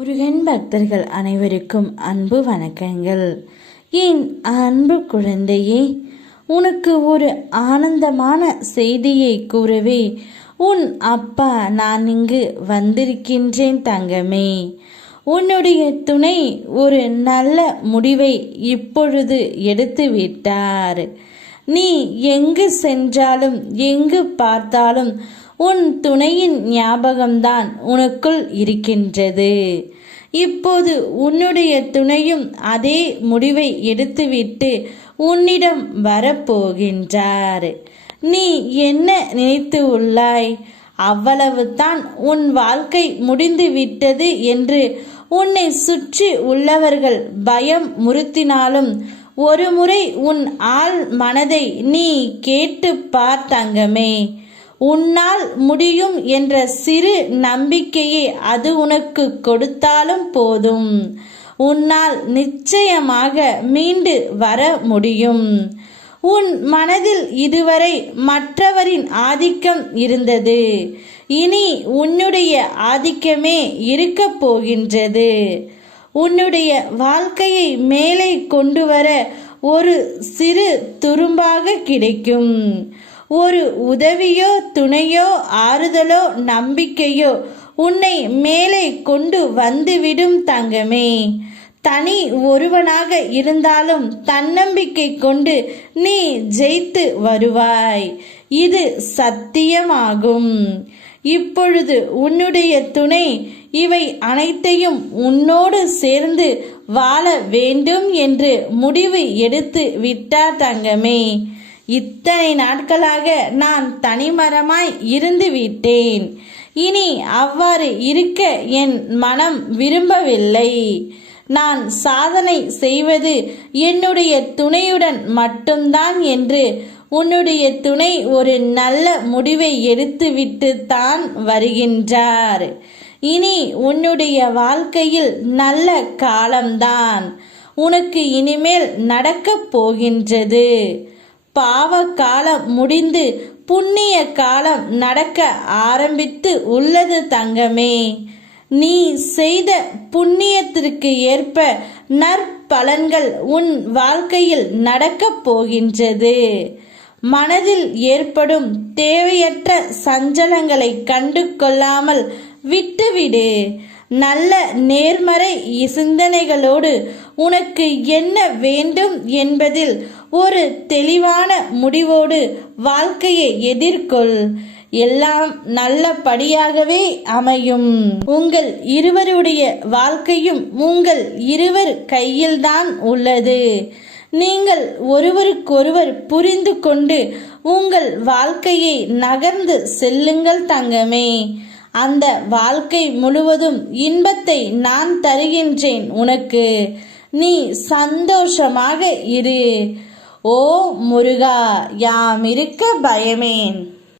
முருகன் பக்தர்கள் அனைவருக்கும் அன்பு வணக்கங்கள். என் அன்பு குழந்தையே, உனக்கு ஒரு ஆனந்தமான செய்தியை கூறவே உன் அப்பா நான் இங்கு வந்திருக்கின்றேன் தங்கமே. உன்னுடைய துணை ஒரு நல்ல முடிவை இப்பொழுது எடுத்து விட்டார். நீ எங்கு சென்றாலும் எங்கு பார்த்தாலும் உன் துணையின் ஞாபகம்தான் உனக்குள் இருக்கின்றது. இப்போது உன்னுடைய துணையும் அதே முடிவை எடுத்துவிட்டு உன்னிடம் வரப்போகின்றார். நீ என்ன நினைத்து உள்ளாய்? அவ்வளவுதான், உன் வாழ்க்கை முடிந்து விட்டது என்று உன்னை சுற்றி உள்ளவர்கள் பயம் முறுத்தினாலும் ஒரு முறை உன் ஆள் மனதை நீ கேட்டு பார் தங்கமே. உன்னால் முடியும் என்ற சிறு நம்பிக்கையை அது உனக்கு கொடுத்தாலும் போதும். உன்னால் நிச்சயமாக மீண்டு வர முடியும். உன் மனதில் இதுவரை மற்றவரின் ஆதிக்கம் இருந்தது. இனி உன்னுடைய ஆதிக்கமே இருக்க போகின்றது. உன்னுடைய வாழ்க்கையை மேலே கொண்டு வர ஒரு சிறு துரும்பாக கிடைக்கும். ஒரு உதவியோ துணையோ ஆறுதலோ நம்பிக்கையோ உன்னை மேலே கொண்டு வந்துவிடும் தங்கமே. தனி ஒருவனாக இருந்தாலும் தன்னம்பிக்கை கொண்டு நீ ஜெயித்து வருவாய். இது சத்தியமாகும். இப்பொழுது உன்னுடைய துணை இவை அனைத்தையும் உன்னோடு சேர்ந்து வாழ வேண்டும் என்று முடிவு எடுத்து விட்டார் தங்கமே. இத்தனை நாட்களாக நான் தனிமரமாய் இருந்து விட்டேன். இனி அவ்வாறு இருக்க என் மனம் விரும்பவில்லை. நான் சாதனை செய்வது என்னுடைய துணையுடன் மட்டும்தான் என்று உன்னுடைய துணை ஒரு நல்ல முடிவை எடுத்துவிட்டு தான் வருகின்றார். இனி உன்னுடைய வாழ்க்கையில் நல்ல காலம்தான் உனக்கு இனிமேல் நடக்கப் போகின்றது. பாவ காலம் முடிந்து புண்ணிய காலம் நடக்க ஆரம்பித்து உள்ளது தங்கமே. நீ செய்த புண்ணியத்திற்கு ஏற்ப நற்பலன்கள் உன் வாழ்க்கையில் நடக்கப் போகின்றது. மனதில் ஏற்படும் தேவையற்ற சஞ்சலங்களை கண்டு கொள்ளாமல் விட்டுவிடு. நல்ல நேர்மறை சிந்தனைகளோடு உனக்கு என்ன வேண்டும் என்பதில் ஒரு தெளிவான முடிவோடு வாழ்க்கையை எதிர்கொள். எல்லாம் நல்லபடியாகவே அமையும். உங்கள் இருவருடைய வாழ்க்கையும் உங்கள் இருவர் கையில்தான் உள்ளது. நீங்கள் ஒருவருக்கொருவர் புரிந்து கொண்டு உங்கள் வாழ்க்கையை நகர்ந்து செல்லுங்கள் தங்கமே. அந்த வாழ்க்கை முழுவதும் இன்பத்தை நான் தருகின்றேன் உனக்கு. நீ சந்தோஷமாக இரு. ஓ முருகா, யாம் இருக்க பயமேன்.